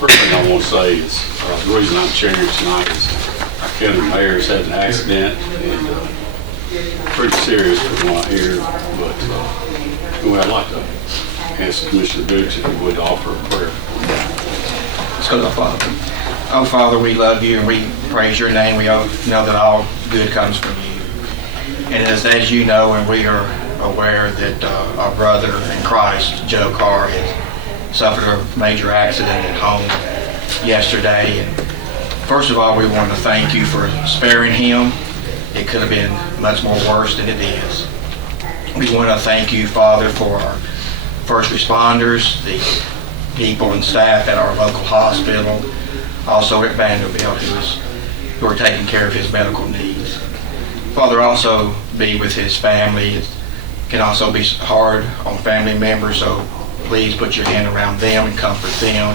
First thing I want to say is, the reason I'm chairing tonight is our county mayor's had an accident, and pretty serious from what I hear, but anyway, I'd like to ask Commissioner Gooch if he would offer a prayer. Let's go to the Father. Oh, Father, we love you and we praise your name. We know that all good comes from you. And as you know, and we are aware that our brother in Christ, Joe Carr, has suffered a major accident at home yesterday. And first of all, we want to thank you for sparing him. It could have been much more worse than it is. We want to thank you, Father, for our first responders, the people and staff at our local hospital, also at Vanderbilt, who are taking care of his medical needs. Father, also be with his family. It can also be hard on family members, so please put your hand around them and comfort them.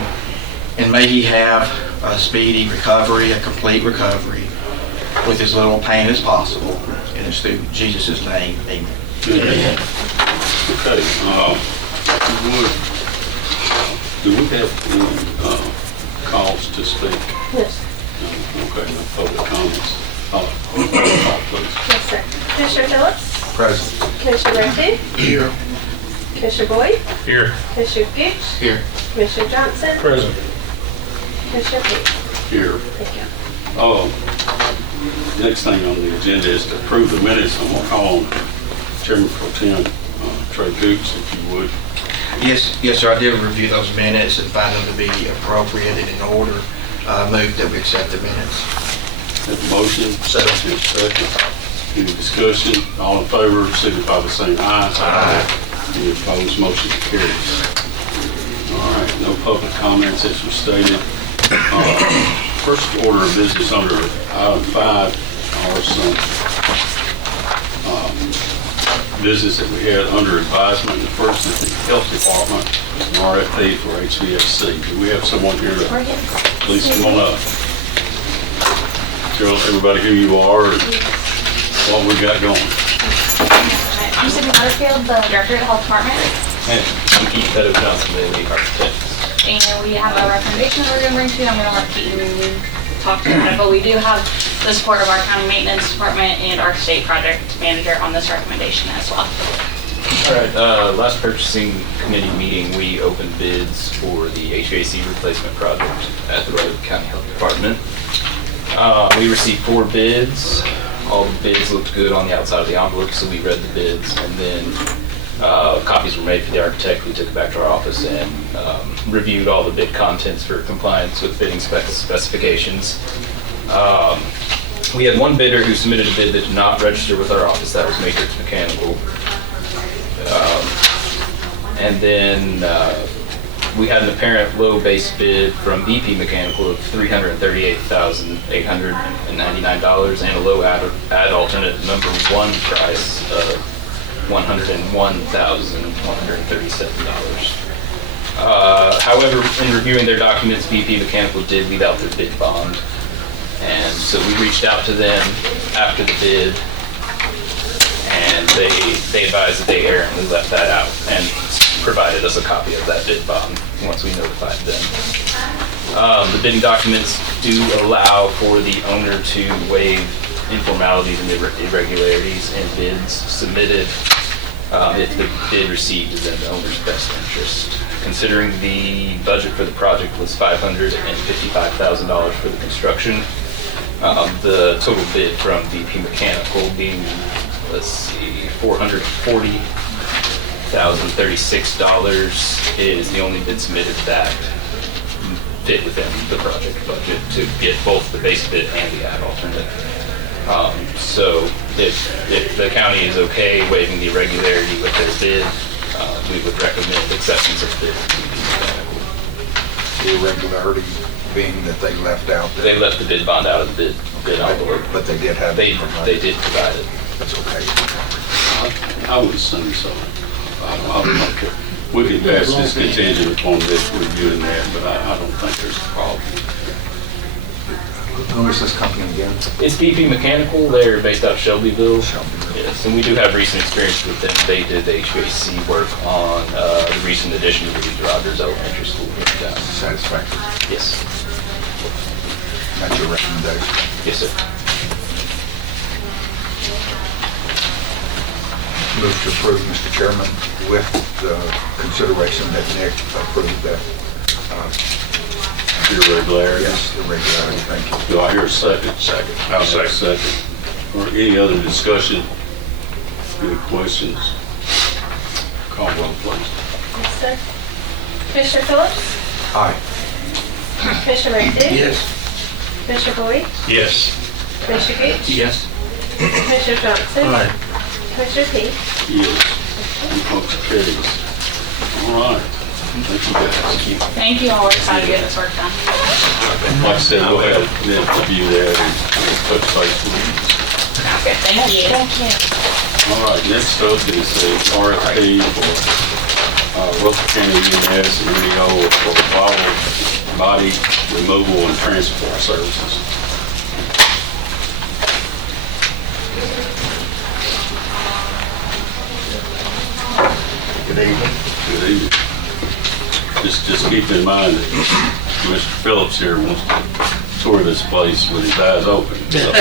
And may he have a speedy recovery, a complete recovery, with as little pain as possible. And it's through Jesus' name, amen. Amen. Okay, do we have any calls to speak? Yes. Okay, no public comments. Please. Yes, sir. Commissioner Phillips? Present. Commissioner Ritchie? Here. Commissioner Boyd? Here. Commissioner Gooch? Here. Commissioner Johnson? Present. Commissioner Pete? Here. Thank you. Next thing on the agenda is to approve the minutes. I'm gonna call on Chairman Pro Tem Trey Gooch, if you would. Yes, sir. I did review those minutes and find them to be appropriate and in order. Move that we accept the minutes. Have a motion. Second. Any discussion? All in favor, signify by saying aye. Aye. Any opposed, motion carries. All right, no public comments as was stated. First order of business under item 5 are some business that we had under advisement. The first is the Health Department, an RFP for HVAC. Do we have someone here to please come on up? Tell everybody who you are and what we got going. I'm Cindy Butterfield, the Director of the Health Department. And I'm Keith Johnson, the architect. And we have a recommendation that we're going to bring to you. I'm going to let Keaton talk to it, but we do have the support of our county maintenance department and our state project manager on this recommendation as well. All right, last purchasing committee meeting, we opened bids for the HVAC replacement project at the Rutherford County Health Department. We received 4 bids. All the bids looked good on the outside of the envelope, so we read the bids, and then copies were made for the architect. We took it back to our office and reviewed all the bid contents for compliance with bidding specifications. We had one bidder who submitted a bid that did not register with our office. That was Matrix Mechanical. And then we had an apparent low base bid from BP Mechanical of $338,899 and a low add alternate number 1 price of $101,137. However, in reviewing their documents, BP Mechanical did leave out their bid bond. And so we reached out to them after the bid, and they advised that they errantly left that out and provided us a copy of that bid bond once we notified them. The bidding documents do allow for the owner to waive informalities and irregularities in bids submitted if the bid received is in the owner's best interest. Considering the budget for the project was $555,000 for the construction, the total bid from BP Mechanical being, $440,036 is the only bid submitted that fit within the project budget to get both the base bid and the add alternate. So if the county is okay waiving the irregularity with their bid, we would recommend acceptance of bid from BP Mechanical. The irregularity being that they left out the... They left the bid bond out of the bid envelope. But they did have... They did provide it. That's okay. I would assume so. I don't know. We could pass this contingent upon this reviewing that, but I don't think there's a problem. Who is this company again? It's BP Mechanical. They're based out of Shelbyville. Yes, and we do have recent experience with them. They did the HVAC work on the recent addition to the Rogers Elementary School here in town. Satisfactory. Yes. That's your recommendation. Yes, sir. Move to approve, Mr. Chairman, with the consideration that Nick approved that. Irregularities. Yes, irregularity, thank you. Do I hear a second? Second. I'll second. Or any other discussion? Any questions? Call roll, please. Yes, sir. Commissioner Phillips? Aye. Commissioner Mayhew? Yes. Commissioner Boyd? Yes. Commissioner Gooch? Yes. Commissioner Johnson? Commissioner Peak? Yes. Motion carries. All right. Thank you guys. Thank you all, we're excited to get this work done. Like I said, we'll have Ned review that and touch base with you. Okay, thank you. All right, next up is the RFP for Russell County EMS and REO for vital body removal and transport services. Good evening. Good evening. Just keep in mind that Mr. Phillips here wants to tour this place with his eyes open. So.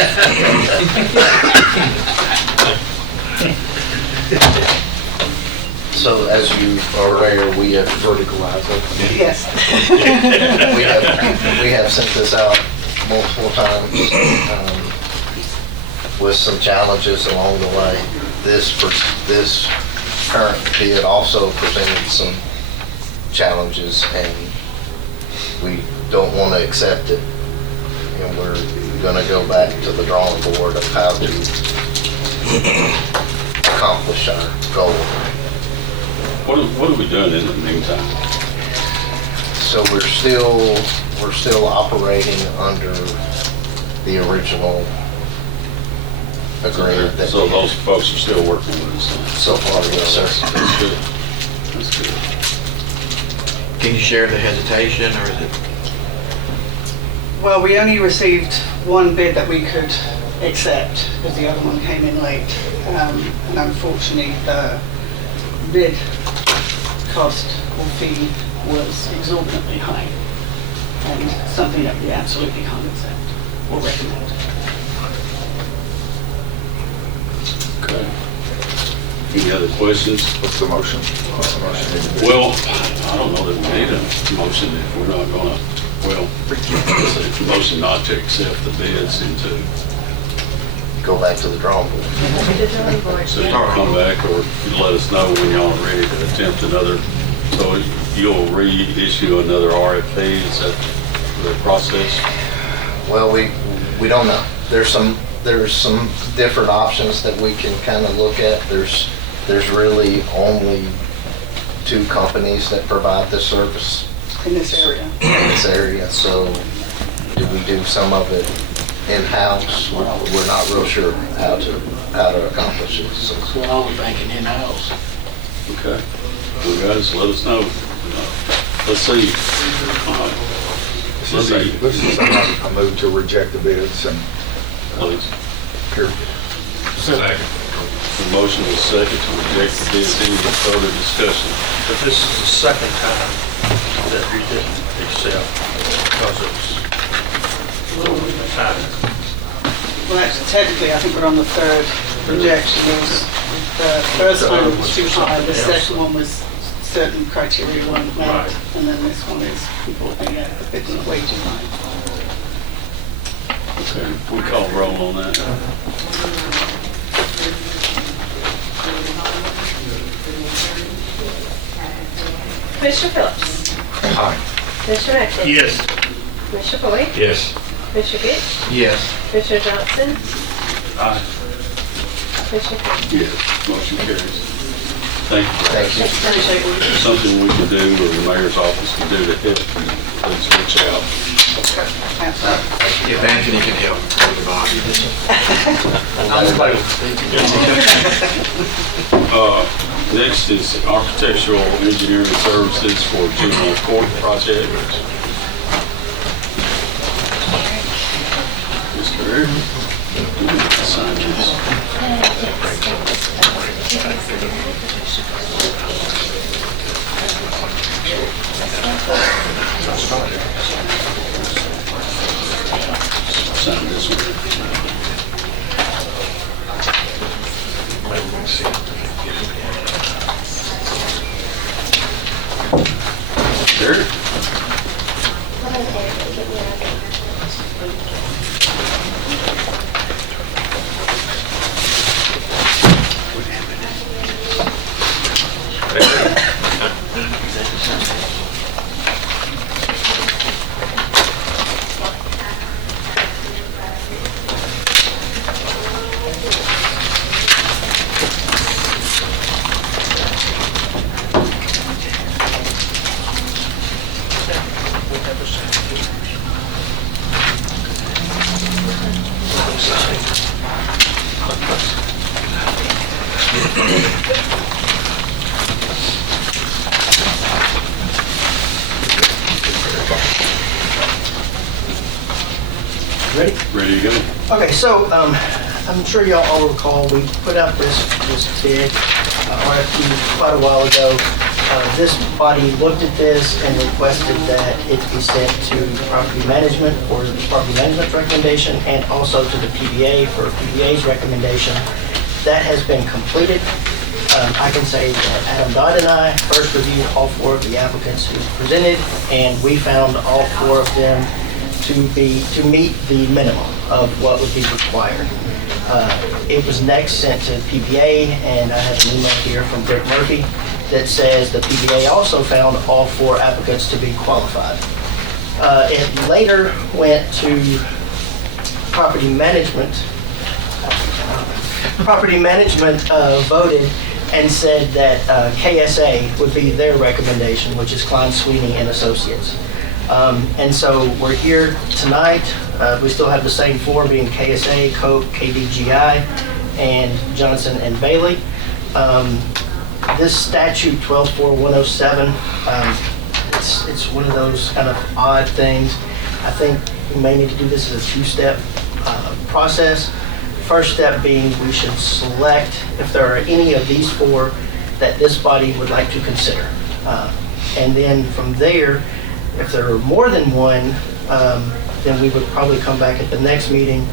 So as you are aware, we have Verticalize it. Yes. we have sent this out multiple times with some challenges along the way. This current bid also presented some challenges, and we don't want to accept it. And we're going to go back to the drawing board of how to accomplish our goal. What are we doing in the meantime? So we're still operating under the original agreement that So we those had. folks are still working with us then? So far, yes, sir. That's good. That's good. Can you share the hesitation, or is it? Well, we only received one bid that we could accept because the other one came in late. And unfortunately, the bid cost or fee was exorbitantly high and something that we absolutely can't accept or recommend. Okay. Any other questions? What's the motion? What's the motion need to be? Well, I don't know that we need a motion if we're not gonna, well, it's a motion not to accept the bids and to, Go back to the drawing board. The drawing board. so you come back or you let us know when y'all are ready to attempt another, so you'll reissue another RFP, is that the process? Well, we don't know. There's some different options that we can kind of look at. There's really only 2 companies that provide this service In this area. in this area. So do we do some of it in-house? We're not real sure how to accomplish it. So Well, I was thinking in-house. Okay. Well, guys, let us know. Let's see. Let's just say I move to reject the bids and Please. period. Second. The motion is second to reject the bids. Any further discussion? But this is the second time that we didn't accept because it's a little bit of time. Well, actually, technically, I think we're on the third rejection. The first one was too high, the second one was certain criteria weren't met, Right. and then this one is, unfortunately, yeah, the bid was way too high. Okay, we call roll on that. Commissioner Phillips? Aye. Commissioner Mayhew? Yes. Commissioner Boyd? Yes. Commissioner Gooch? Yes. Commissioner Johnson? Aye. Commissioner Peak? Yes, motion carries. Thank you. thank you. Appreciate it. Something we can do, or the mayor's office can do to help, please reach out. Absolutely. If Anthony can help everybody. Next is architectural engineering services for juvenile court project. Mr. Eric? Sign this. Sign this one. Sure. Ready? Ready to go? Okay, so I'm sure y'all all recall, we put out this bid, RFP quite a while ago. This body looked at this and requested that it be sent to property management for the property management's recommendation and also to the PBA for PBA's recommendation. That has been completed. I can say that Adam Dodd and I first reviewed all 4 of the applicants who presented, and we found all 4 of them to meet the minimum of what would be required. It was next sent to PBA, and I have an email here from Britt Murphy that says the PBA also found all 4 applicants to be qualified. It later went to property management. Property management voted and said that KSA would be their recommendation, which is Klein Sweeney and Associates. And so we're here tonight. We still have the same 4 being KSA, Coke, KDGI, and Johnson and Bailey. This statute 124107, it's one of those kind of odd things. I think we may need to do this as a 2-step process. First step being we should select if there are any of these 4 that this body would like to consider. And then from there, if there are more than one, then we would probably come back at the next meeting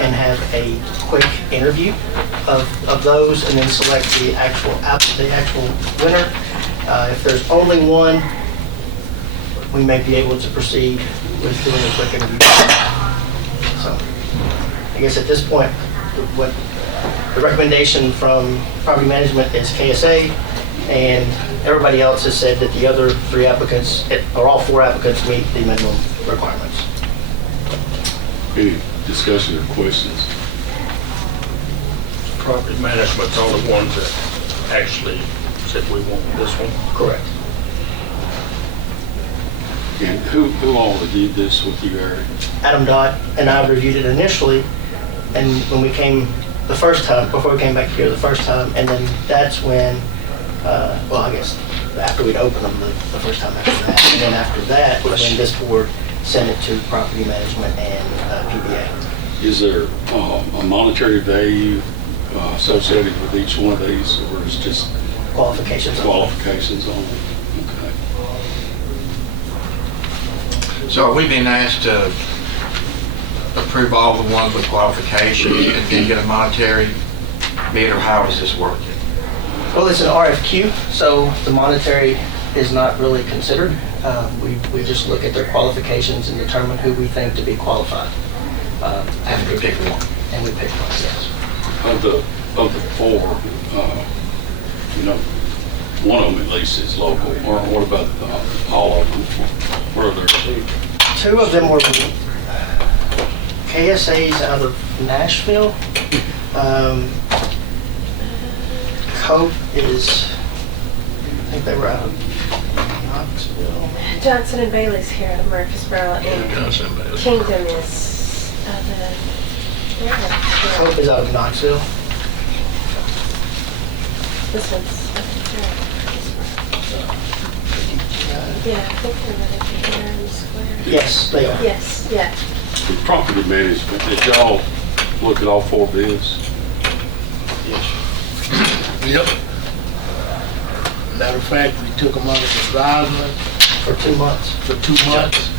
and have a quick interview of those and then select the actual winner. If there's only one, we may be able to proceed with doing a quick interview. So I guess at this point, what the recommendation from property management is KSA, and everybody else has said that the other 3 applicants, or all 4 applicants, meet the minimum requirements. Any discussion or questions? Property management's all the ones that actually said we want this one. Correct. And who all reviewed this with you, Eric? Adam Dodd and I reviewed it initially, and when we came the first time, before we came back here the first time, and then that's when, well, I guess after we'd opened them the first time after that, and then after that was when this board sent it to property management and PBA. Is there a monetary value associated with each one of these, or is it just Qualifications. qualifications only? Okay. So are we being asked to approve all the ones with qualifications and then get a monetary bid, or how is this working? Well, it's an RFQ, so the monetary is not really considered. We just look at their qualifications and determine who we think to be qualified. And we pick one. And we pick one, yes. Of the 4, one of them at least is local, or what about all of them? Where are they? 2 of them were KSA's out of Nashville. Cope is, I think they were out of Knoxville. Johnson and Bailey's here out of Murfreesboro, and Kingdom is Cope is out of Knoxville. this one's, yeah, I think they're right here in the square. Yes, they are. Yes, yeah. The property management, did y'all look at all 4 bids? Yep. Matter of fact, we took them under advisement For 2 months. for 2 months.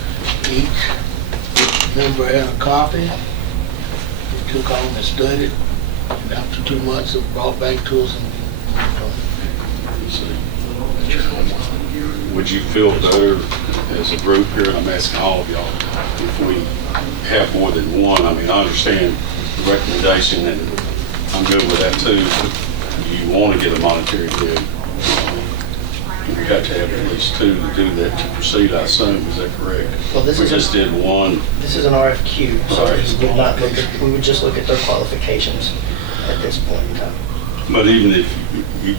Each member had a copy. We took on and studied. And after 2 months, it was brought back to us and Would you feel better as a group here, and I'm asking all of y'all, if we have more than one? I mean, I understand the recommendation, and I'm good with that too, but you want to get a monetary bid. You have to have at least 2 to do that to proceed, I assume. Is that correct? Well, this We is just did one. This is an RFQ, so Right. we would not look at, we would just look at their qualifications at this point in time. But even if you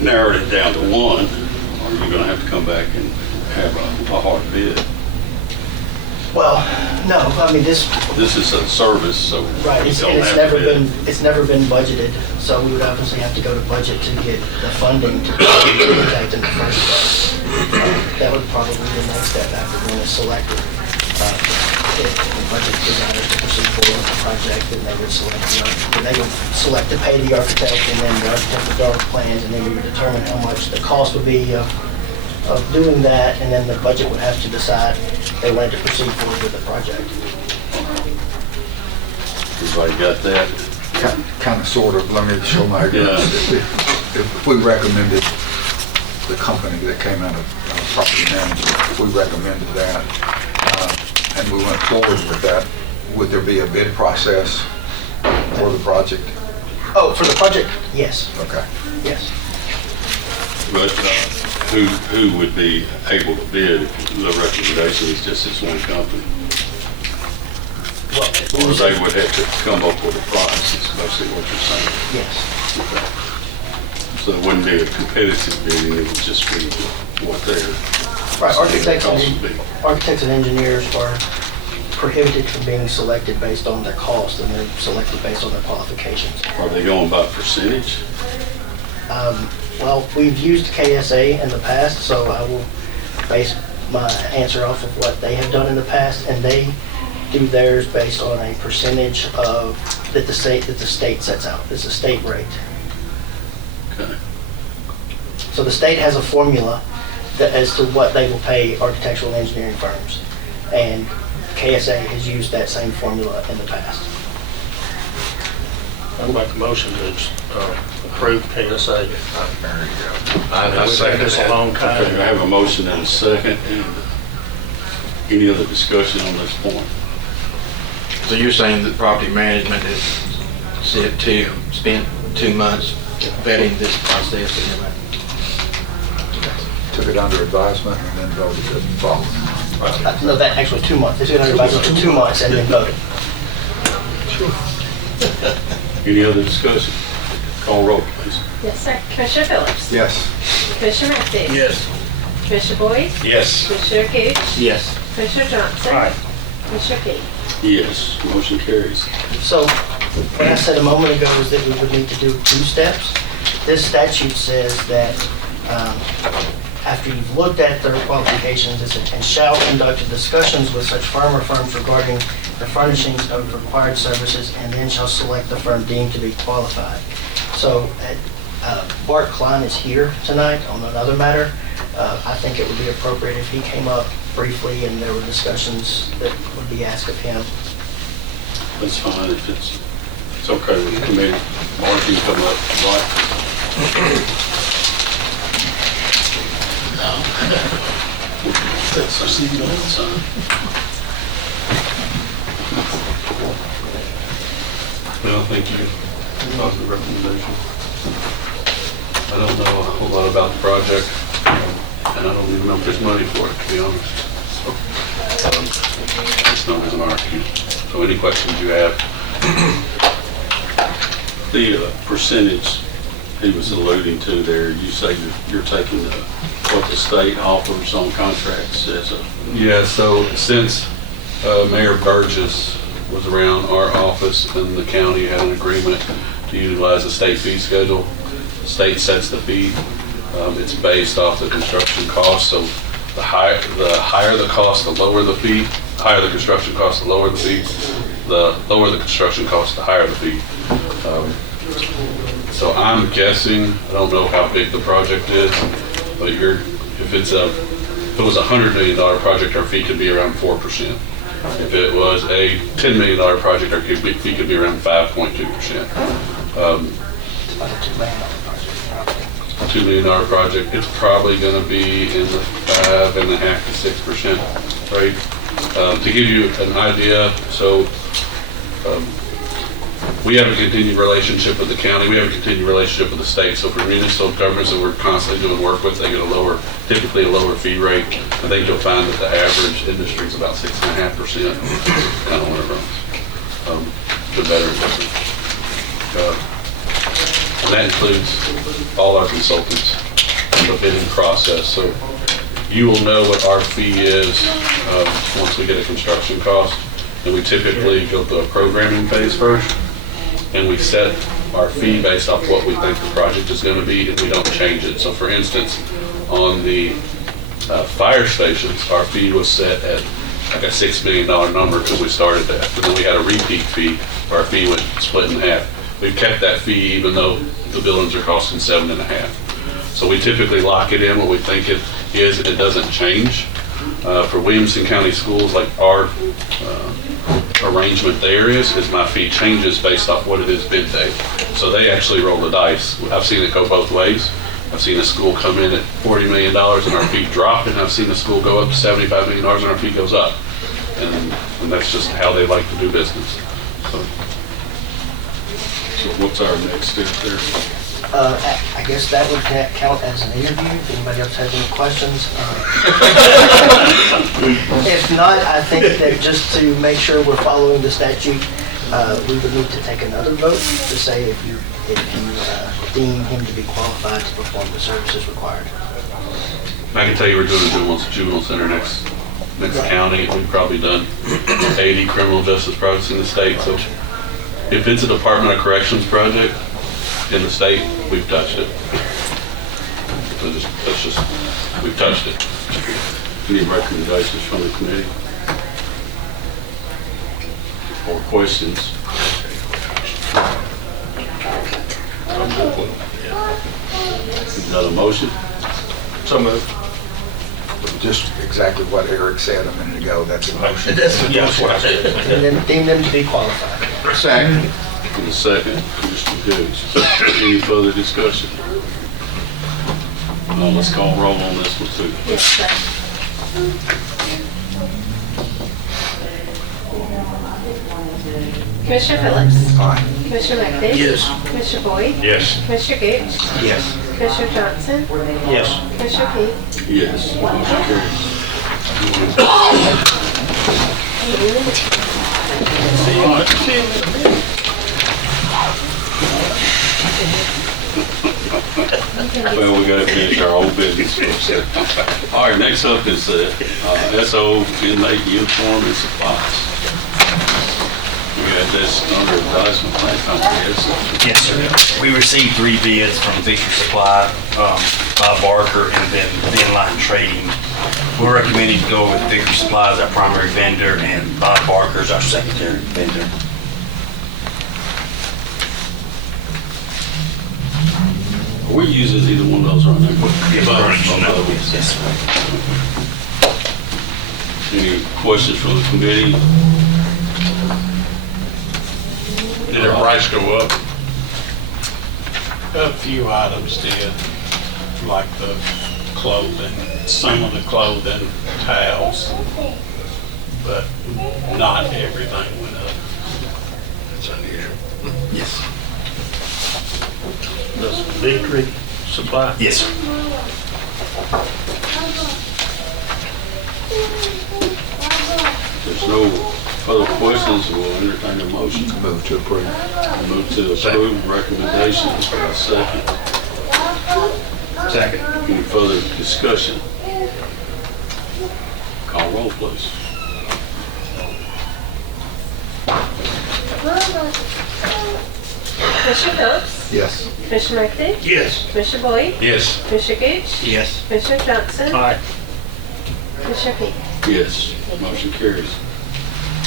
narrowed it down to 1, are you going to have to come back and have a hard bid? Well, no, I mean, this, This is a service, so right, you it's, don't and it's have never to bid. it's never been budgeted, so we would obviously have to go to budget to get the funding to contract in the first place. That would probably be the next step after one is selected. If the budget desires to proceed forward with the project, then they would select, select to pay the architect, and then the architect would draw the plans, and then we would determine how much the cost would be of doing that, and then the budget would have to decide if they wanted to proceed forward with the project. Everybody got that? Kind of, sort of, let me show my ignorance. If we recommended the company that came out of property management, if we recommended that, and we went forward with that, would there be a bid process for the project? Oh, for the project? Yes, Okay. yes. But who would be able to bid if the recommendation is just this one company? Or they would have to come up with a price, is basically what you're saying? Yes. Okay. So it wouldn't be a competitive bidding, it would just be what their Right, architects cost would be. architects and engineers are prohibited from being selected based on their cost, and they're selected based on their qualifications. Are they going by percentage? Well, we've used KSA in the past, so I will base my answer off of what they have done in the past, and they do theirs based on a percentage of, that the state sets out. It's a state rate. Okay. So the state has a formula that, as to what they will pay architectural and engineering firms, and KSA has used that same formula in the past. I'd make a motion to approve KSA. We've had this a long Okay, I time. have a motion and a second. Any other discussion on this point? So you're saying that property management is said to spend 2 months vetting this process and everything? Took it under advisement and then voted to follow. No, that actually 2 months. It's been under advisement for 2 months and then voted. Any other discussion? Call roll, please. Yes, sir. Commissioner Phillips? Yes. Commissioner Murphy? Yes. Commissioner Boyd? Yes. Commissioner Gooch? Yes. Commissioner Johnson? Aye. Commissioner King? Yes, motion carries. So what I said a moment ago is that we would need to do 2 steps. This statute says that after you've looked at their qualifications, it says, and shall conduct discussions with such firm or firms regarding the furnishings of required services, and then shall select the firm deemed to be qualified. So Bart Klein is here tonight on another matter. I think it would be appropriate if he came up briefly and there were discussions that would be asked of him. That's fine if it's okay with the committee. Mark, you come up, right? Well, thank you. Positive recommendation. I don't know a whole lot about the project, and I don't even know if there's money for it, to be honest. So, it's not as an RFQ. So any questions you have? The percentage he was alluding to there, you say you're taking what the state offers on contracts as a... Yeah, so since Mayor Burgess was around our office and the county had an agreement to utilize the state fee schedule, the state sets the fee. It's based off the construction cost, so the higher the cost, the lower the fee. The higher the construction cost, the lower the fee. the lower the construction cost, the higher the fee. So I'm guessing, I don't know how big the project is, but if it was a $100 million project, our fee could be around 4%. If it was a $10 million project, our fee could be around 5.2%. $2 million project, it's probably going to be in the 5.5% to 6% rate. To give you an idea, so we have a continued relationship with the county, we have a continued relationship with the state. So for municipal governments that we're constantly doing work with, they get typically a lower fee rate. I think you'll find that the average industry is about 6.5%. I don't want to run to better and different. And that includes all our consultants in the bidding process. So you will know what our fee is once we get a construction cost. And we typically go through a programming phase first, and we set our fee based off what we think the project is going to be, and we don't change it. So for instance, on the fire stations, our fee was set at like a $6 million number because we started that. And then we had a repeat fee, our fee went split in half. We've kept that fee even though the buildings are costing 7.5. So we typically lock it in what we think it is, and it doesn't change. For Williamson County Schools, like our arrangement there is my fee changes based off what it is bid day. So they actually roll the dice. I've seen it go both ways. I've seen a school come in at $40 million and our fee drop, and I've seen a school go up to $75 million and our fee goes up. And that's just how they like to do business. So what's our next step there? I guess that would count as an interview. If anybody else has any questions. If not, I think that just to make sure we're following the statute, we would need to take another vote to say if you deem him to be qualified to perform the services required. I can tell you we're doing a juvenile center next county. We've probably done 80 criminal justice projects in the state. So if it's a Department of Corrections project in the state, we've touched it. So that's just, we've touched it. Any recommendations from the committee? Or questions? Is that a motion? So moved. Just exactly what Eric said a minute ago, that's a motion. That's what I said. And then deem them to be qualified. Second. In a second, Commissioner Gooch. Any further discussion? Let's call roll on this one too. Yes, sir. Commissioner Phillips. Aye. Commissioner McDaniel. Yes. Commissioner Boyd. Yes. Commissioner Gooch. Yes. Commissioner Johnson. Yes. Commissioner Peak. Yes. Motion carries. Well, we gotta finish our old business first. All right, next up is the SO inmate uniform and supplies. We had this under advisement last time, I guess. Yes, sir. We received 3 bids from Victor Supply, Bob Barker, and then the Inline Trading. We're recommending to go with Victor Supply as our primary vendor and Bob Barker as our secondary vendor. Are we using either one of those right now? Yes, sir. Any questions from the committee? Did their price go up? A few items did, like the clothing, some of the clothing, towels, but not everything went up. That's unusual. Yes. Does Victory Supply? Yes, sir. There's no further questions, we'll entertain a motion. Move to approve. Move to approve recommendation. Second. Second. Any further discussion? Call roll, please. Commissioner Phillips. Yes. Commissioner McDaniel. Yes. Commissioner Boyd. Yes. Commissioner Gooch. Yes. Commissioner Johnson. Aye. Commissioner Peak. Yes, motion carries.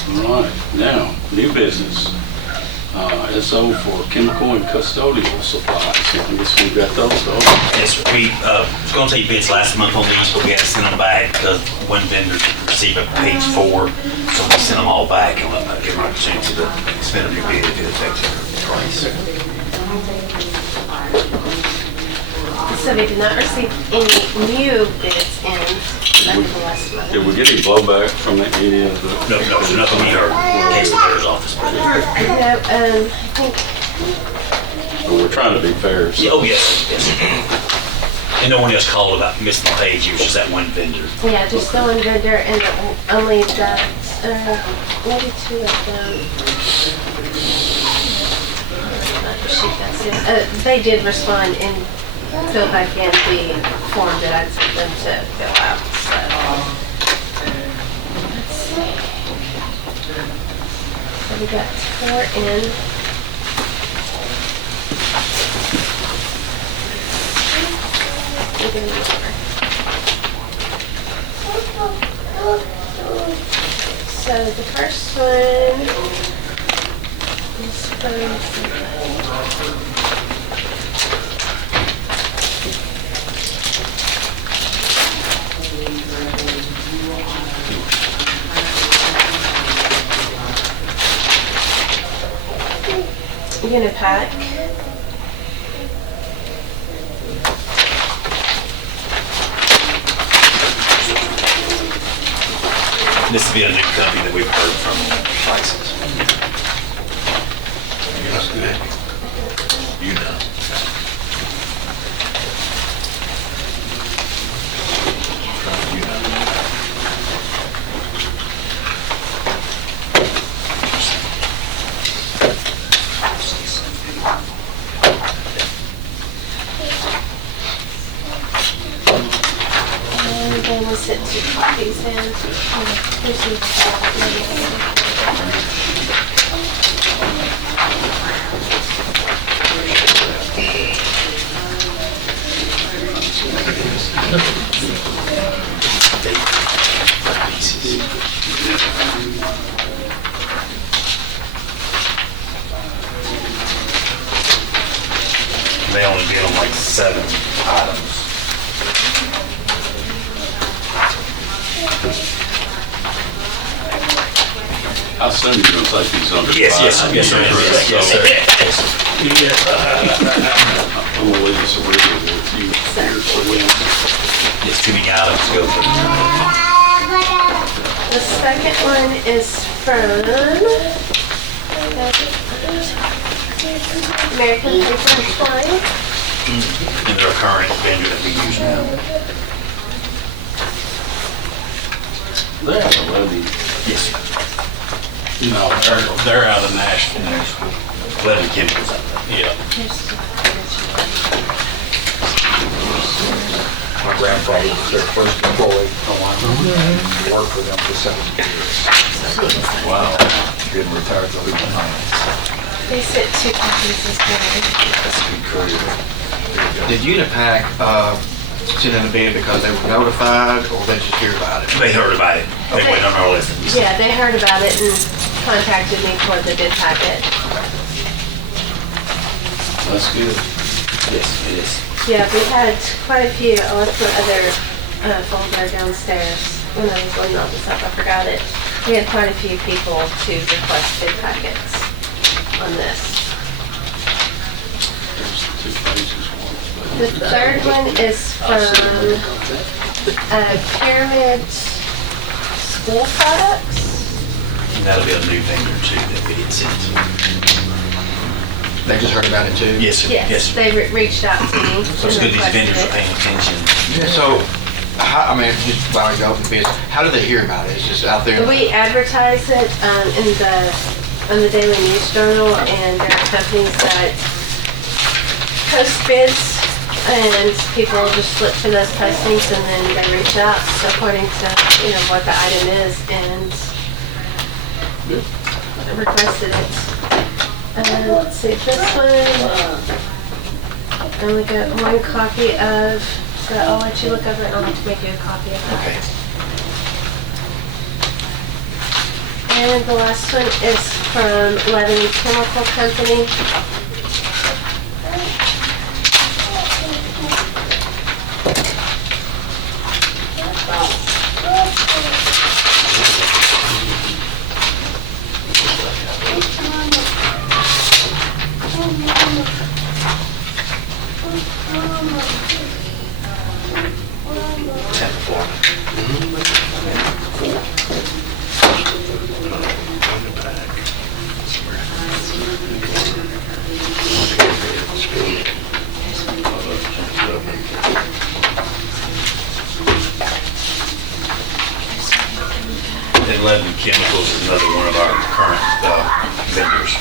All right, now, new business. SO for chemical and custodial supplies. I guess we've got those, though. Yes, sir. We was going to take bids last month on these, but we had to send them back because one vendor didn't receive a page 4, so we sent them all back and give them an opportunity to spend a new bid if it affects their price. So we did not receive any new bids in the last month. Did we get any blowback from any of the? No, so nothing we heard. Case the mayor's office. No, I think, Well, we're trying to be fair. So. Yeah, oh, yes. And no one else called about missing the page. It was just that one vendor. yeah, just the one vendor and only that, maybe 2 of them. They did respond and fill back in the form that I'd sent them to fill out, so. Let's see. So we got 4 in. So the first one is from Unipack. This would be a new company that we've heard from prices. That's good. You know. And then we'll sit 2 copies in. They only bid on like 7 items. I assume you're going to take these under. Yes, sir. Yes, sir. I'm going to leave this original with you here so we It's too many items to go through. The second one is from American Paper and Twine. And their current vendor that we use now. They're out of Levy. Yes, sir. No, they're out of Nashville. Levy Chemicals out there. Yeah. My grandfather was their first employee. Worked for them for 70 years. Wow. Didn't retire till he was 9. They sent 2 copies as well. Did Unipack send in a bid because they were notified, or they just hear about it? They heard about it. They went on our list. Yeah, they heard about it and contacted me for the bid packet. That's good. Yes, it is. Yeah, we had quite a few. I left my other folder downstairs when I was loading all this up. I forgot it. We had quite a few people to request bid packets on this. There's 2 pages. The third one is from Pyramid School Products. And that'll be a new vendor too that we didn't send to. They just heard about it too? Yes, sir. Yes, Yes, sir. they reached out to me. So it's good these vendors are paying attention. Yeah, so, I mean, just while you open bids, how do they hear about it? It's just out there? We advertise it on the Daily News Journal, and there are companies that post bids, and people just flip through those postings, and then they reach out according to what the item is, and requested it. Let's see, this one, I only got 1 copy of, so I'll let you look over it, and I'll have to make you a copy of that. Okay. And the last one is from Lebanon Chemical Company. And Lebanon Chemicals is another one of our current vendors.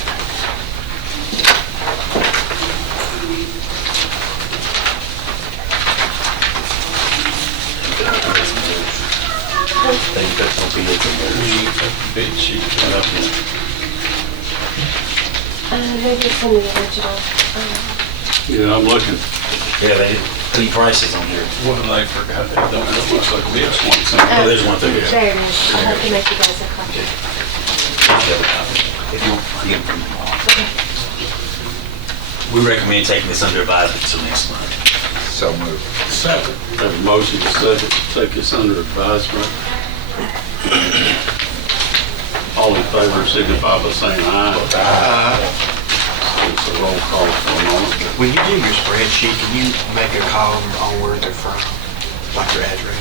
They put some bids in there. Bid sheet. Maybe it's in the original. Yeah, I'm looking. Yeah, they any prices on here. What they forgot, they don't know what's like bids one thing. Yeah, there's one thing. There it is. I'll have to make you guys a copy. If you want, I'll get them from We recommend taking this under advisement until next month. So moved. Second. Have a motion to second, take this under advisement. All in favor signify by saying aye. It's a roll call for a moment. When you do your spreadsheet, can you make a column on where they're from, like their address?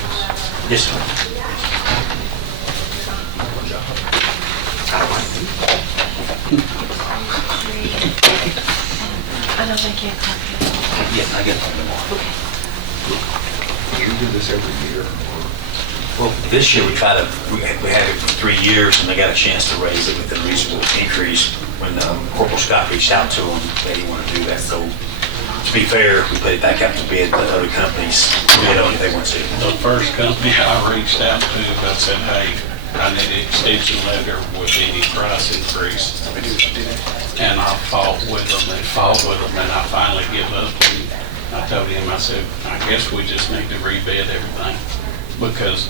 Yes, sir. I don't like I don't think you have a copy. Yeah, I get them tomorrow. You do this every year, or? Well, this year we had it for 3 years, and they got a chance to raise it with a reasonable increase. When Corporal Scott reached out to them, they didn't want to do that. So, to be fair, we put it back out to bid, but other companies bid on it, they want to. The first company I reached out to, I said, hey, I need an extension letter with any price increase. And I fought with them and I finally give up. And I told him, I said, I guess we just need to rebid everything because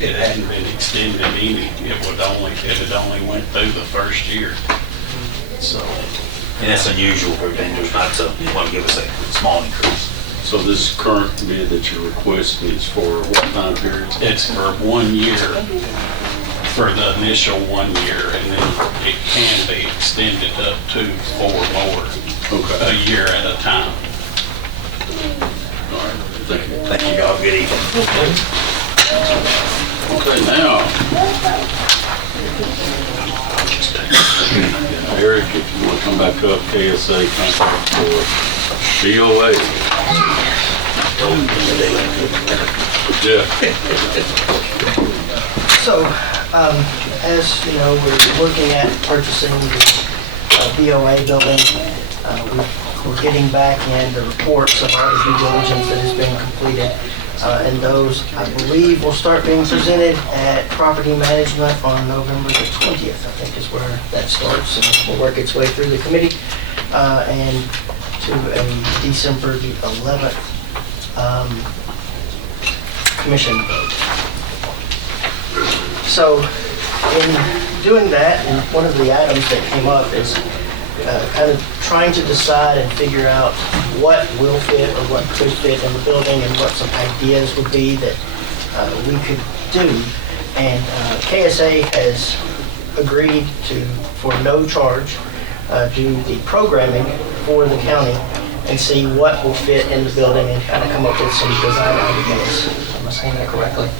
it hadn't been extended any. It had only went through the first year. So. And that's unusual for vendors not to want to give us a small increase. So this current bid that you're requesting is for what time period? It's for 1 year, for the initial 1 year, and then it can be extended up to 4 more, a year at a time. All right, thank you. Thank you, y'all. Good evening. Okay, now. Eric, if you want to come back up, KSA Contract for BOA. Yeah. So, as you know, we're looking at purchasing the BOA building. We're getting back in the reports of all the due diligence that has been completed. And those, I believe, will start being presented at Property Management on November the 20th, I think is where that starts. And will work its way through the committee and to a December the 11th commission vote. So in doing that, and one of the items that came up is kind of trying to decide and figure out what will fit or what could fit in the building and what some ideas would be that we could do. And KSA has agreed to, for no charge, do the programming for the county and see what will fit in the building and kind of come up with some design ideas. Am I saying that correctly?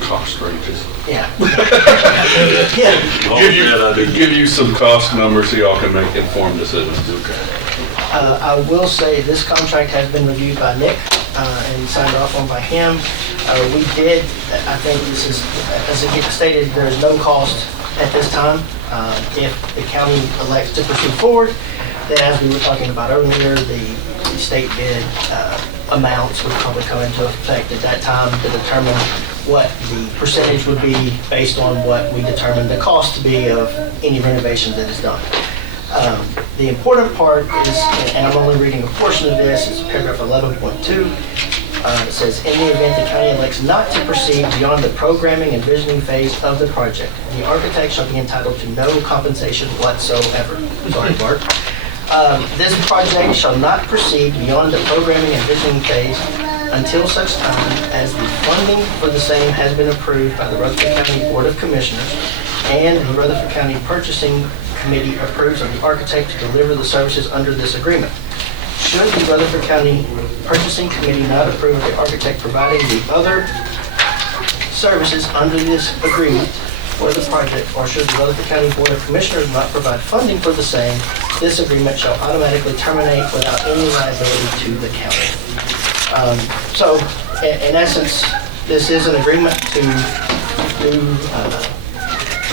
Cost ranges. Yeah. Give you some cost numbers so y'all can make informed decisions. Okay. I will say this contract has been reviewed by Nick and signed off on by him. We did, I think this is, as it gets stated, there is no cost at this time. If the county elects to proceed forward, then as we were talking about earlier, the state bid amounts would probably come into effect at that time to determine what the percentage would be based on what we determine the cost to be of any renovation that is done. The important part is, and I'm only reading a portion of this, is paragraph 11.2. It says, in the event the county elects not to proceed beyond the programming and visioning phase of the project, the architect shall be entitled to no compensation whatsoever. Sorry, Bart. This project shall not proceed beyond the programming and visioning phase until such time as the funding for the same has been approved by the Rutherford County Board of Commissioners and the Rutherford County Purchasing Committee approves of the architect to deliver the services under this agreement. Should the Rutherford County Purchasing Committee not approve of the architect providing the other services under this agreement for the project, or should the Rutherford County Board of Commissioners not provide funding for the same, this agreement shall automatically terminate without any liability to the county. So, in essence, this is an agreement to do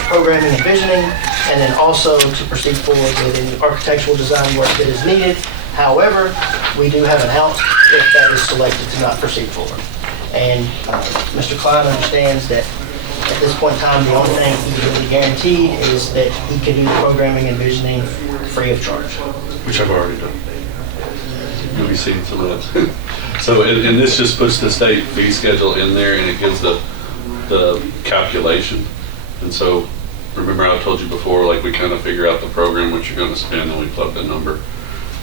programming and visioning, and then also to proceed forward with any architectural design work that is needed. However, we do have an out if that is selected to not proceed forward. And Mr. Klein understands that at this point in time, the only thing he's really guaranteed is that he can do the programming and visioning free of charge. Which I've already done. You'll be seeing some of that. So, and this just puts the state fee schedule in there, and it gives the calculation. And so, remember I told you before, like we kind of figure out the program, what you're going to spend, and we plug the number.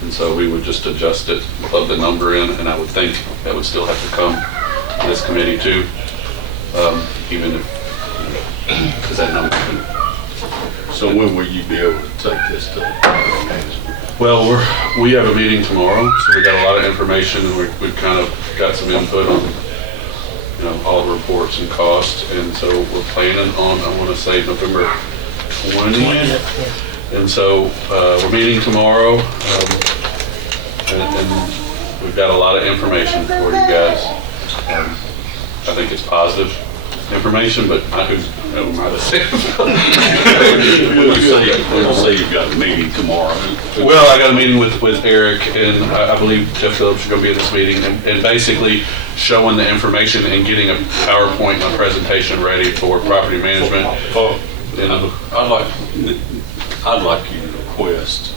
And so we would just adjust it, plug the number in, and I would think that would still have to come to this committee too, even if, because that number can. So when will you be able to take this to? Well, we have a meeting tomorrow, so we got a lot of information, and we've kind of got some input on, you know, all the reports and costs, and so we're planning on, I want to say November 20th. And so we're meeting tomorrow, and we've got a lot of information for you guys. I think it's positive information, but I who am I to say? We'll say you've got a meeting tomorrow. Well, I got a meeting with Eric, and I believe Jeff Phillips are going to be in this meeting, and basically showing the information and getting a PowerPoint and a presentation ready for property management. I'd like you to request,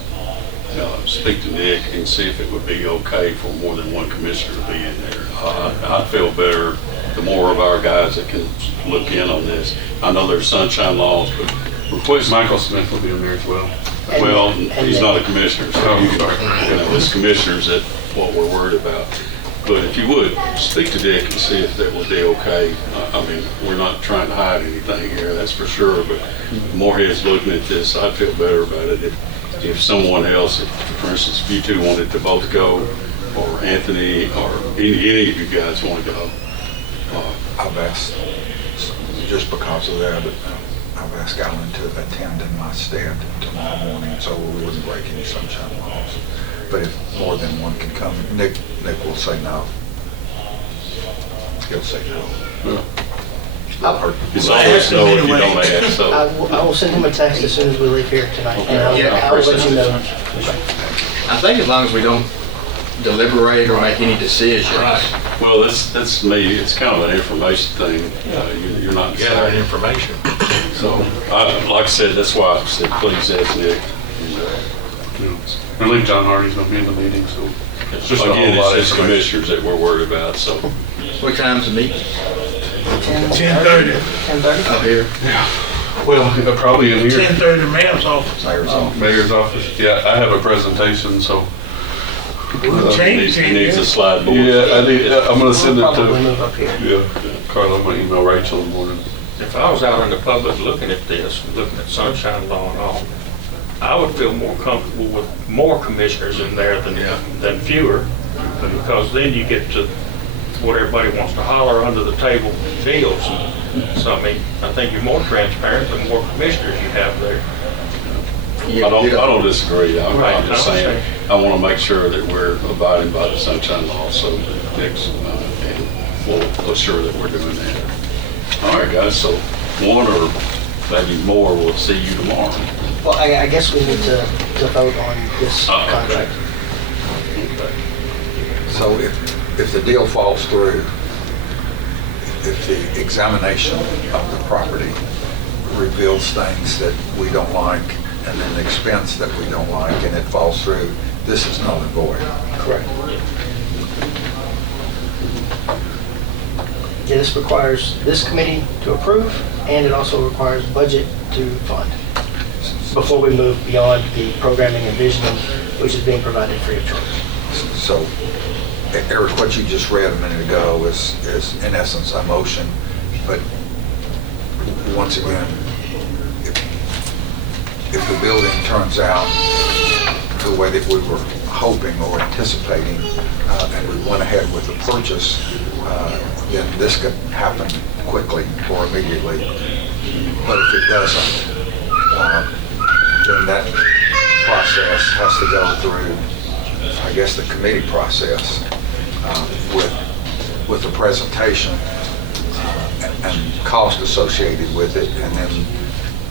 speak to Nick and see if it would be okay for more than one commissioner to be in there. I'd feel better, the more of our guys that can look in on this. I know there's sunshine laws, but request Michael Smith will be in there as well. Well, he's not a commissioner, so it's commissioners that what we're worried about. But if you would, speak to Dick and see if that would be okay. I mean, we're not trying to hide anything here, that's for sure, but the more heads looking at this, I'd feel better about it if someone else, for instance, if you two wanted to both go, or Anthony, or any of you guys want to go. I've asked, just because of that, I've asked Alan to attend in my stead tomorrow morning, so we wouldn't break any sunshine laws. But if more than one can come, Nick will say no. He'll say no. Yeah. I've heard. It's always no if you don't ask, so. I will send him a text as soon as we leave here tonight, and I'll let you know. I think as long as we don't deliberate or make any decisions. Right. Well, that's me. It's kind of an information thing. You're not Gathering information. So, like I said, that's why I said please ask Nick. I believe John Hardy's going to be in the meeting, so It's just again, it's just commissioners that we're worried about. So, What time's the meeting? 10:30. 10:30? Up here. well, probably in here. 10:30, mayor's office. Mayor's office. Yeah, I have a presentation, so. he needs a slide board. Yeah, I'm going to send it Probably to. move up here. Yeah, Carla, I'm going to email Rachel in the morning. If I was out in the public looking at this, looking at sunshine law and all, I would feel more comfortable with more commissioners in there than fewer, because then you get to what everybody wants to holler under the table deals. So, I mean, I think you're more transparent the more commissioners you have there. I don't disagree. I'm just saying, understand. I want to make sure that we're abiding by the sunshine law, so Nick's, and we'll assure that we're doing that. All right, guys, so one or maybe more, we'll see you tomorrow. Well, I guess we need to vote on this contract. So if the deal falls through, if the examination of the property reveals things that we don't like, and then the expense that we don't like, and it falls through, this is null and void. Correct. This requires this committee to approve, and it also requires budget to fund before we move beyond the programming and visioning, which is being provided free of charge. So, Eric, what you just read a minute ago is in essence a motion, but once again, if the building turns out the way that we were hoping or anticipating, and we went ahead with the purchase, then this could happen quickly or immediately. But if it doesn't, then that process has to go through, I guess, the committee process with the presentation and cost associated with it, and then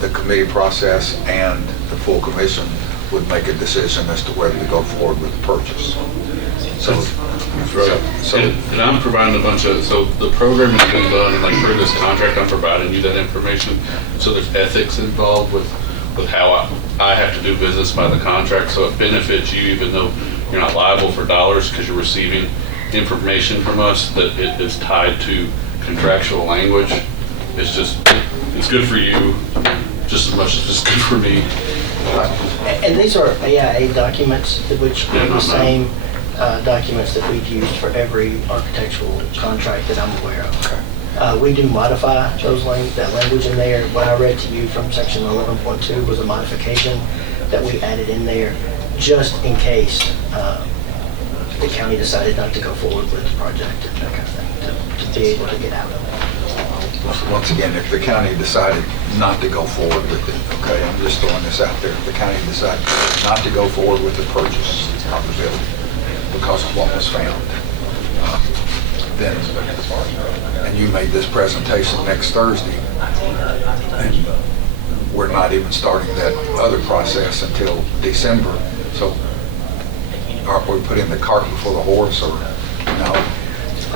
the committee process and the full commission would make a decision as to whether to go forward with the purchase. So, and I'm providing a bunch of, so the program has been done, and like for this contract, I'm providing you that information. So there's ethics involved with how I have to do business by the contract, so it benefits you even though you're not liable for dollars because you're receiving information from us that it is tied to contractual language. It's just, it's good for you just as much as it's good for me. And these are AIA documents, which are the same documents that we've used for every architectural contract that I'm aware of. We do modify that language in there. What I read to you from section 11.2 was a modification that we added in there just in case the county decided not to go forward with the project and that kind of thing, to be able to get out of it. once again, if the county decided not to go forward with it, okay, I'm just throwing this out there, if the county decided not to go forward with the purchase of the building because of what was found, then, and you made this presentation next Thursday, and we're not even starting that other process until December, so are we putting the cart before the horse, or no?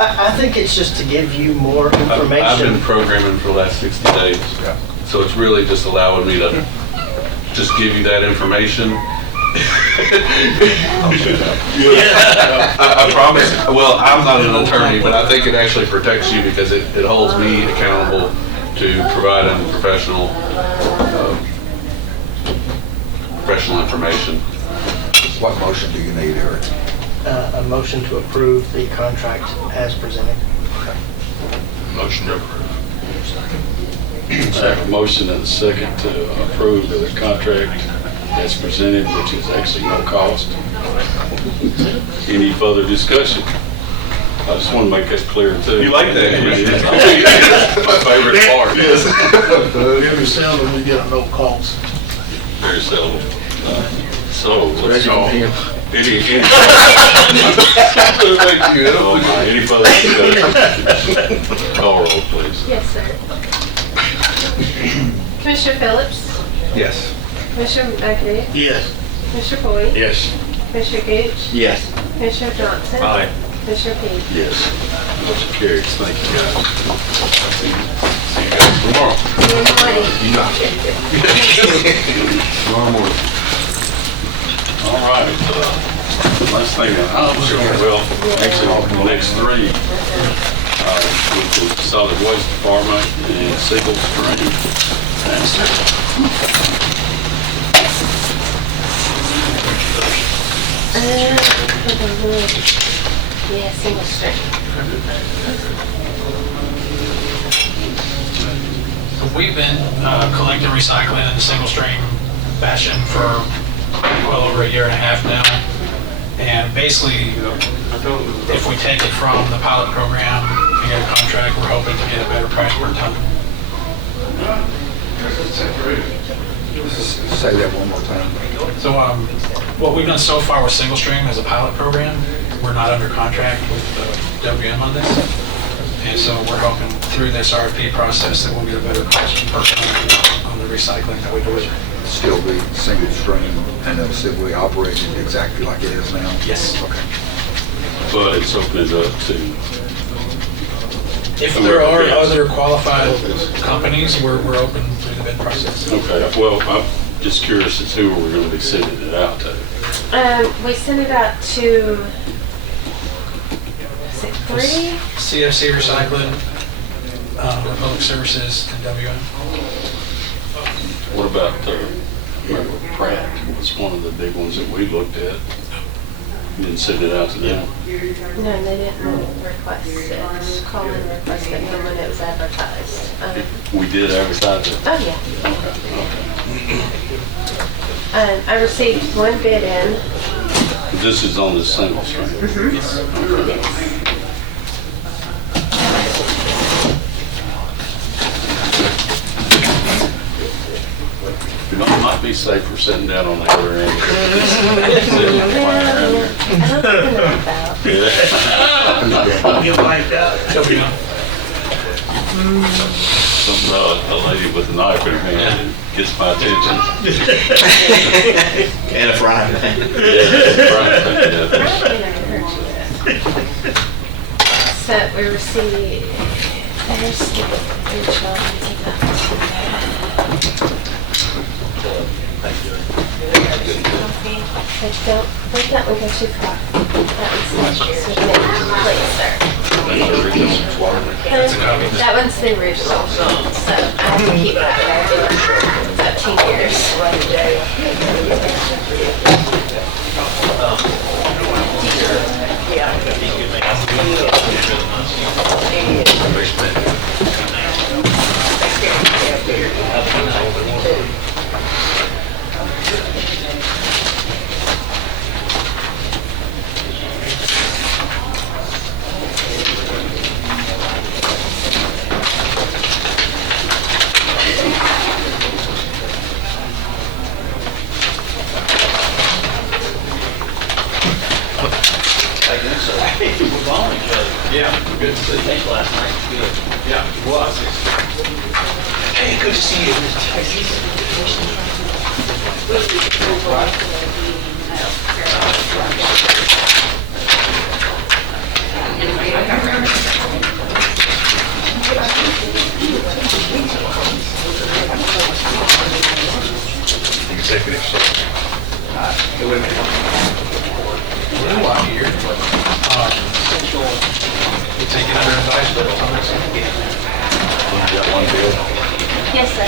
I think it's just to give you more information. I've been programming for the last 60 days, Yeah. so it's really just allowing me to just give you that information. I promise. Well, I'm not an attorney, but I think it actually protects you because it holds me accountable to providing professional information. What motion do you need, Eric? A motion to approve the contract as presented. Motion to approve. I have a motion and a second to approve the contract as presented, which is actually no cost. Any further discussion? I just want to make that clear too. You like that, Commissioner? That's my favorite part. Very seldom we get a no cost. Very seldom. So, let's go. Any further discussion? Call roll, please. Yes, sir. Commissioner Phillips? Yes. Commissioner McAdoo? Yes. Commissioner Boyd? Yes. Commissioner Gooch? Yes. Commissioner Johnson? Aye. Commissioner Pease? Yes. Motion carries. Thank you, guys. See you guys tomorrow. Tomorrow morning. All right. Last thing, well, actually, the next three, with the solid waste department and single stream. Yeah, single stream. We've been collecting recycling in a single stream fashion for well over a year and a half now. And basically, if we take it from the pilot program and get a contract, we're hoping to get a better price per ton. Say that one more time. So what we've done so far with single stream as a pilot program, we're not under contract with WM on this. And so we're hoping through this RFP process that we'll get a better cost per ton on the recycling that we deliver. Still be single stream and it'll still be operating exactly like it is now? Yes. Okay. But it's opening up to, If there are other qualified companies, we're open through the bid process. okay, well, I'm just curious as to who we're going to be sending it out to. We sent it out to, is it 3? CFC Recycling, Public Services and WM. What about, remember Pratt was one of the big ones that we looked at. You didn't send it out to them? No, they didn't request it. Call and request it when it was advertised. We did advertise it. Oh, yeah. I received one bid in. This is on the single stream. You know, it might be safer sitting down on the other end. You like that? Some a lady with a knife in her hand gets my attention. And a frying pan. So we received, there's the original ones of that. But don't let that one go too far. That one's please, sir. That one's the original, so I have to keep that there. 15 years. Yeah, good to see you. Thanks last night. Good. Yeah, it was. Hey, good to see you. Executive session. While here, we take it under advisement. You got one bid? Yes, sir.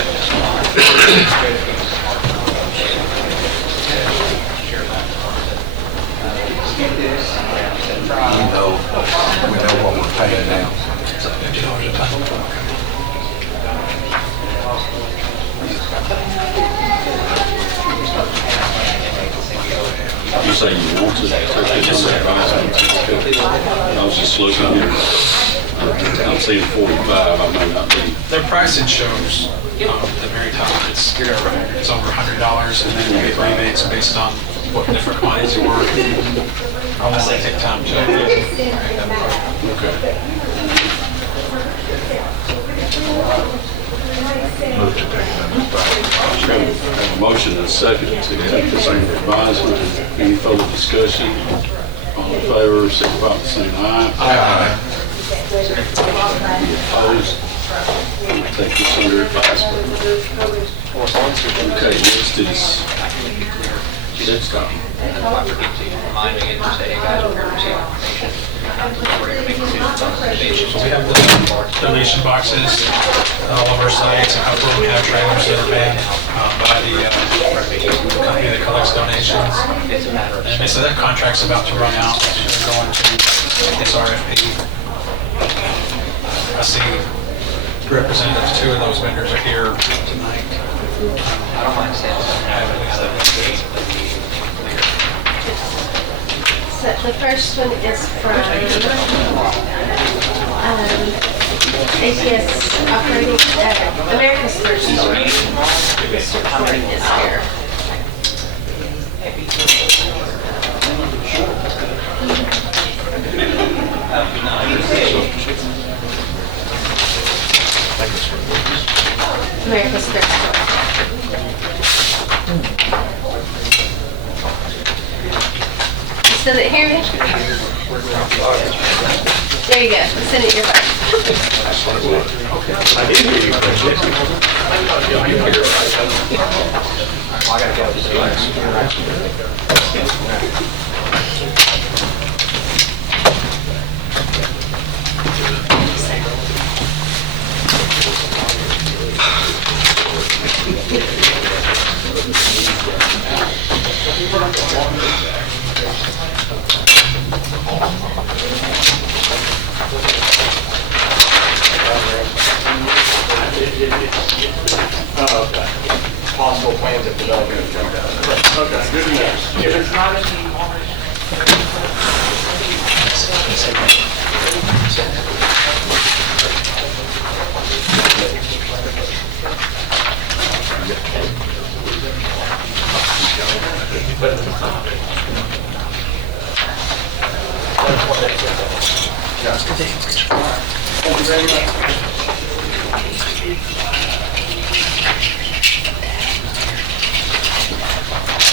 We know what we're paying now. $50 a ton. You say you want to take this under advisement? I was just looking here. I'm seeing 45, I may not be. Their pricing shows at the very top, it's over $100, and then you get rebates based on what different commodities you work. I'll just take time to. Okay. Move to take it under advisement. Have a motion and a second to take this under advisement. Any further discussion? All in favor, signify by saying aye. Aye. Any opposed? Take this under advisement. Okay, next is Textile. We have the donation boxes at all of our sites. A couple of them have trailers that are manned by the company that collects donations. And so that contract's about to run out. They're going to this RFP. I see representatives, two of those vendors are here tonight. I don't mind saying So the first one is from ATS Operating, America's First Story. Mr. Ford is here. America's First Story. Still didn't hear me? There you go. Send it your way. That's what it was. I did hear you, but you hear it right. I gotta go.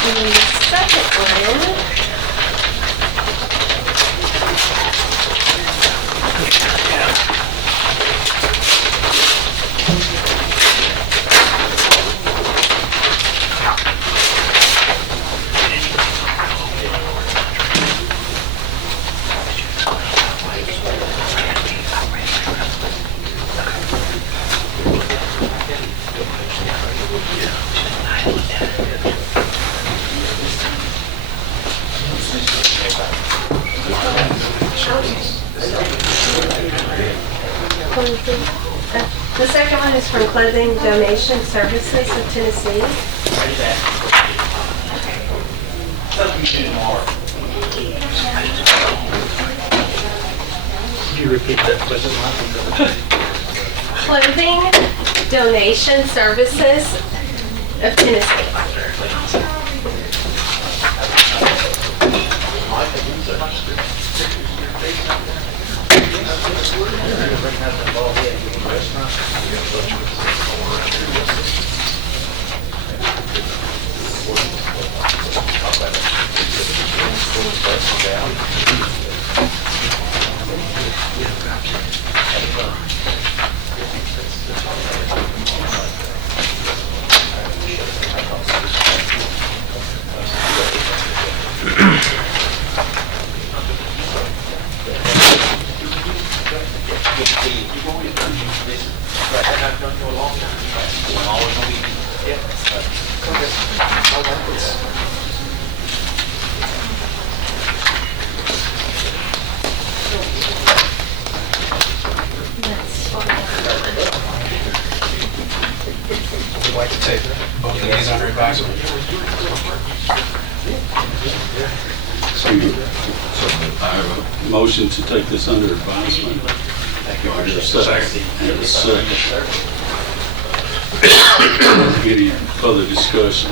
And then the second one. The second one is from Clothing Donation Services of Tennessee. Could you repeat that question? Clothing Donation Services of Tennessee. We'd like to take both of these under advisement. I have a motion to take this under advisement. Thank you. Second. And a second. Any further discussion?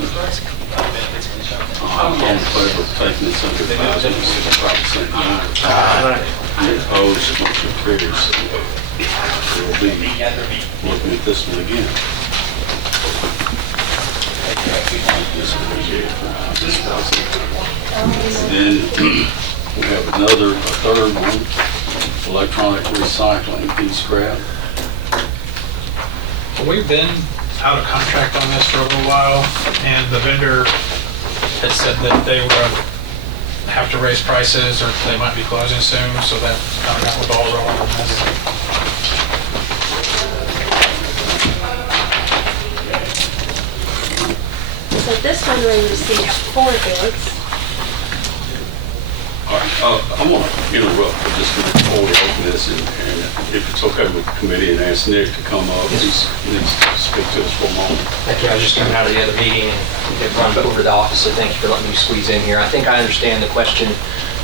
All in favor of taking this under advisement, signify by saying aye. Any opposed, motion carries. We'll be looking at this one again. Then we have a third one, electronic recycling, e-scrap. We've been out of contract on this for a little while, and the vendor had said that they would have to raise prices or they might be closing soon, so that kind of got the ball rolling on this. So this one we received 4 bids. All right, I want to interrupt for just a minute before we open this, and if it's okay with the committee, and ask Nick to come up, he's needs to speak to us for a moment. Thank you. I was just coming out of the other meeting and it run over the office, so thank you for letting me squeeze in here. I think I understand the question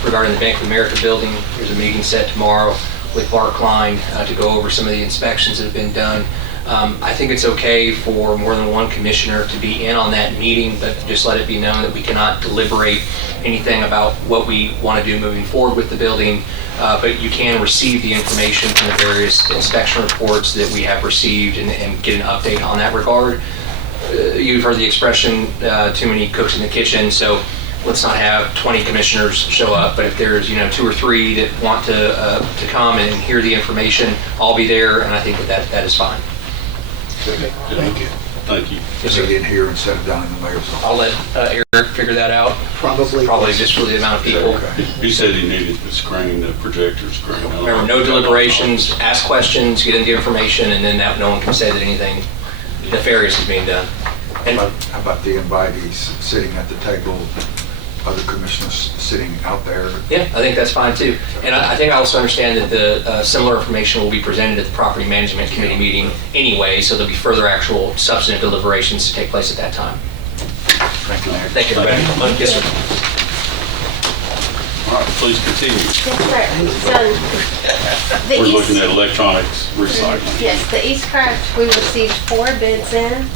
regarding the Bank of America building. There's a meeting set tomorrow with Bart Klein to go over some of the inspections that have been done. I think it's okay for more than one commissioner to be in on that meeting, but just let it be known that we cannot deliberate anything about what we want to do moving forward with the building, but you can receive the information from the various inspection reports that we have received and get an update on that regard. You've heard the expression, too many cooks in the kitchen, so let's not have 20 commissioners show up, but if there's 2 or 3 that want to come and hear the information, I'll be there, and I think that is fine. Thank you. Thank you. Yes, sir. Get here and set it down in the mayor's office. I'll let Eric figure that out. Probably just for the amount of people. Okay. He said he needed the screen, the projector screen. Remember, no deliberations, ask questions, get into information, and then no one can say that anything nefarious is being done. And How about the invitees sitting at the table, other commissioners sitting out there? yeah, I think that's fine too. And I think I also understand that the similar information will be presented at the Property Management Committee meeting anyway, so there'll be further actual substantive deliberations to take place at that time. Thank you, Mayor. Thank you, everybody. Yes, sir. All right, please continue. Yes, sir. So, the We're east, looking at electronics recycling. yes, the East Craft, we received 4 bids in.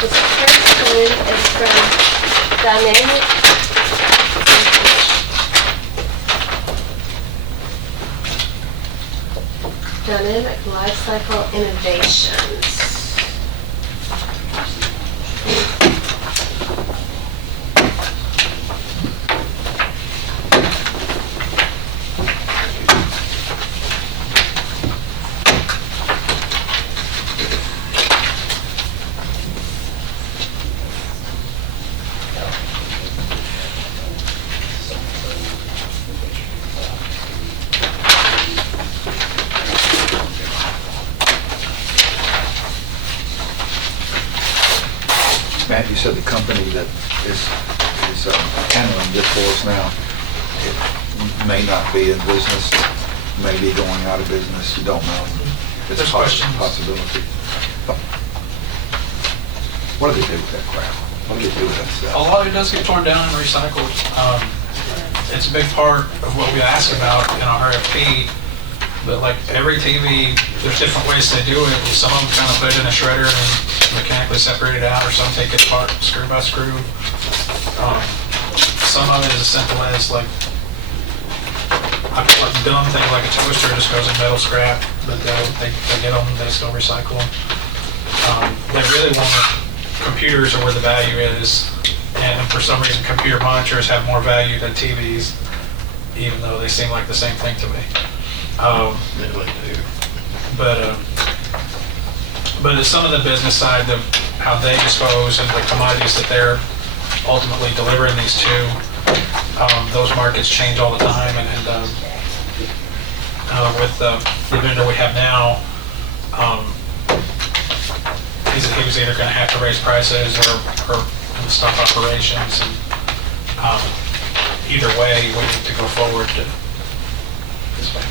This first one is from Dynamic. Dynamic Lifecycle Innovations. Matt, you said the company that is handling this for us now, it may not be in business, may be going out of business, you don't know. It's a There's questions. possibility. What do they do with that crap? What do they do with that A stuff? lot of it does get torn down and recycled. It's a big part of what we ask about in our RFP, but like every TV, there's different ways they do it. Some of them kind of put it in a shredder and mechanically separate it out, or some take it apart screw by screw. Some of it is as simple as like dumb things like a toaster just goes in metal scrap, but they get them, they still recycle them. They really want computers are where the value is, and for some reason computer monitors have more value than TVs, even though they seem like the same thing to me. But it's some of the business side of how they dispose and the commodities that they're ultimately delivering these to. Those markets change all the time, and with the vendor we have now, he was either going to have to raise prices or stop operations, and either way, we need to go forward to this way.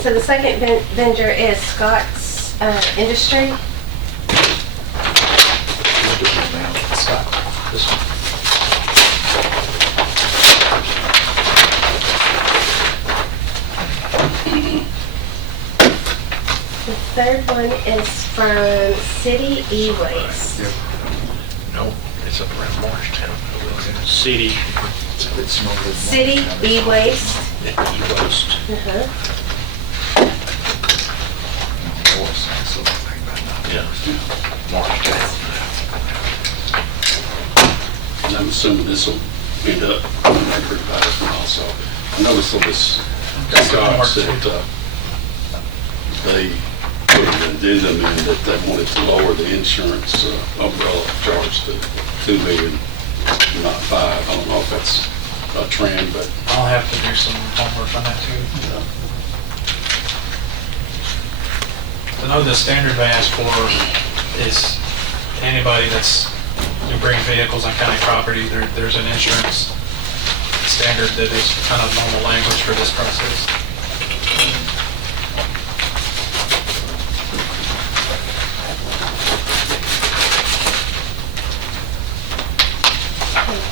So the second vendor is Scott's Industry. Scott, this one. The third one is from City E-Waste. No, it's up around Morristown. City. City E-Waste. E-Waste. Uh-huh. Yeah. And I'm assuming this will end up on the record advisement also. I noticed on this Scott's that they put an addendum in that they wanted to lower the insurance umbrella charge to $2 million, not $5. I don't know if that's a trend, but I'll have to do some homework on that too. I know the standard they ask for is anybody that's bringing vehicles on county property, there's an insurance standard that is kind of normal language for this process.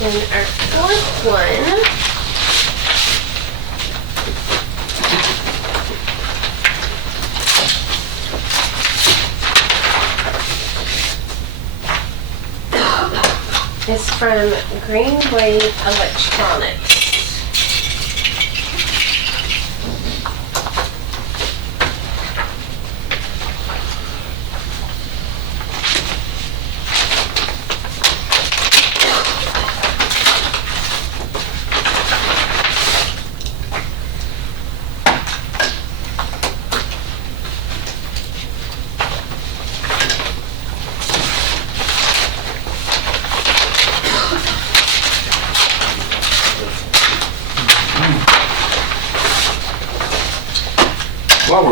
And then our fourth one is from Green Wave Electronics.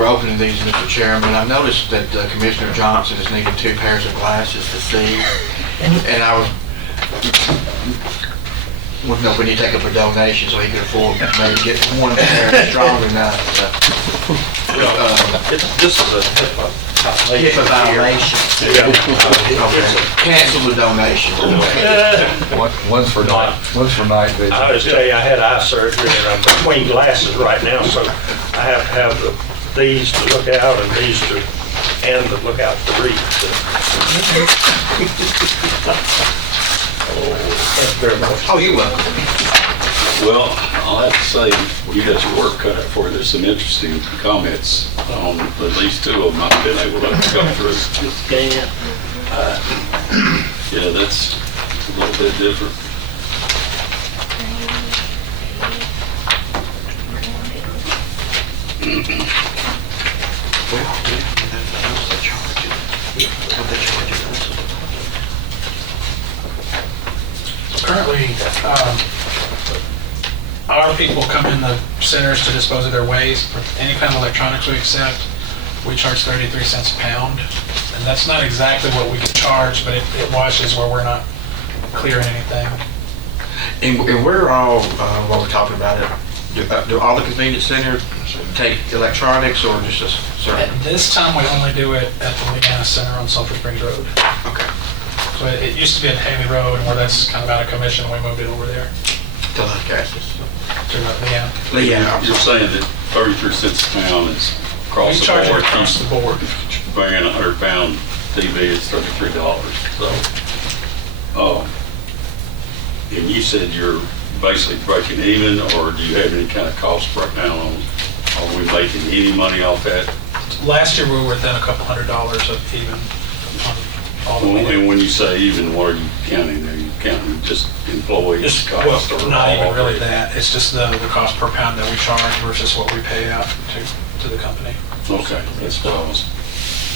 we're opening these, Mr. Chairman, I noticed that Commissioner Johnson is needing 2 pairs of glasses to see. And I was, wouldn't know when you take up a donation so he could afford maybe get 1 pair strong enough. This is a HIPAA violation. Cancel the donation. One's for night vision. I just tell you, I had eye surgery and I'm between glasses right now, so I have to have these to look out and these to look out to read. Thank you very much. Oh, you're welcome. Well, I'll have to say, you got your work cut out for you. There's some interesting comments on at least 2 of them I've been able to go through. Yeah, that's a little bit different. Currently, our people come in the centers to dispose of their waste. Any kind of electronics we accept, we charge 33 cents a pound. And that's not exactly what we can charge, but it washes where we're not clearing anything. And we're all, while we're talking about it, do all the convenience centers take electronics or just a certain? At this time, we only do it at the Leanna Center on Sulphur Springs Road. Okay. So it used to be at Haley Road, and where that's kind of out of commission, we moved it over there. To the gases. To Leanna. Leanna. You're saying that 33 cents a pound is across We the charge it board. across the board. Bringing a 100-pound TV is $33. So, and you said you're basically breaking even, or do you have any kind of cost breakdown on, are we making any money off that? Last year, we were within a couple $100 of even on all the And when you say even, what are you counting? Are you counting just employees' Just, cost? well, or not even all really of it? that. It's just the cost per pound that we charge versus what we pay out to the company. Okay, that's what I was.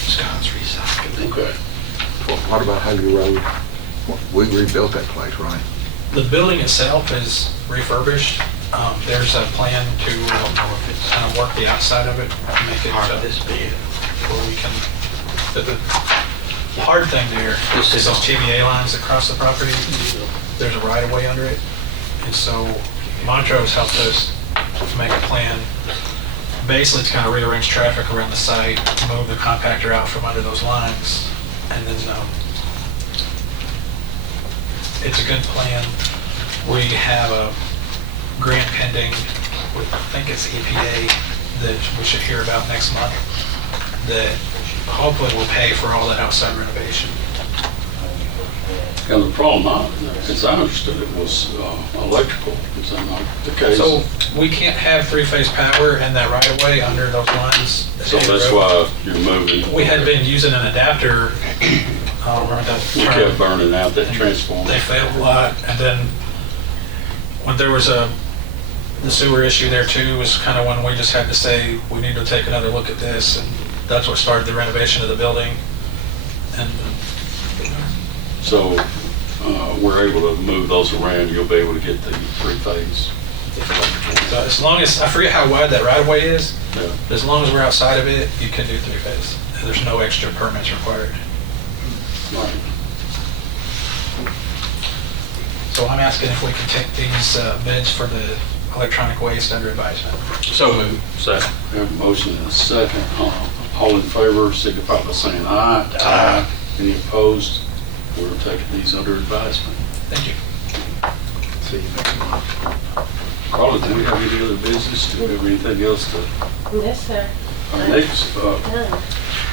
Scott's recycling. Okay. Well, what about Haley Road? We rebuilt that place, right? The building itself is refurbished. There's a plan to kind of work the outside of it, make it Part of this bid. where we can, the hard thing there is those TVA lines that cross the property. There's a right of way under it. And so Montrose helped us make a plan, basically to kind of rearrange traffic around the site, move the compactor out from under those lines, and then it's a good plan. We have a grant pending with, I think it's EPA, that we should hear about next month, that hopefully will pay for all that outside renovation. And the problem, as I understood it, was electrical. Is that not the case? So we can't have 3-phase power in that right of way under those lines. So that's why you're moving. We had been using an adapter, I don't remember that You term. kept burning out that transformer. They failed a lot, and then when there was the sewer issue there too, was kind of when we just had to say, we need to take another look at this, and that's what started the renovation of the building. And So we're able to move those around, you'll be able to get the 3-phase. so as long as, I forget how wide that right of way is, Yeah. but as long as we're outside of it, you can do 3-phase. And there's no extra permits required. Right. So I'm asking if we can take these bids for the electronic waste under advisement. So moved. Second. We have a motion and a second. All in favor, signify by saying aye. Aye. Any opposed? We're taking these under advisement. Thank you. See you next month. Carla, do we have any other business? Do we have anything else to? Yes, sir.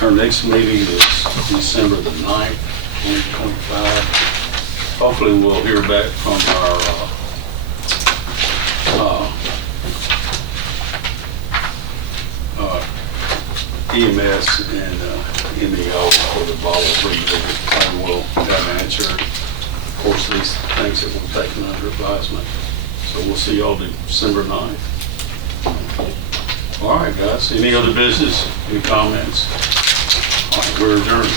Our next meeting is December the 9th, 2025. Hopefully we'll hear back from our EMS and MEO for the bottle removal. And we'll have an answer. Of course, these things that we're taking under advisement. So we'll see y'all December 9th. All right, guys. Any other business? Any comments? All right, we're adjourned.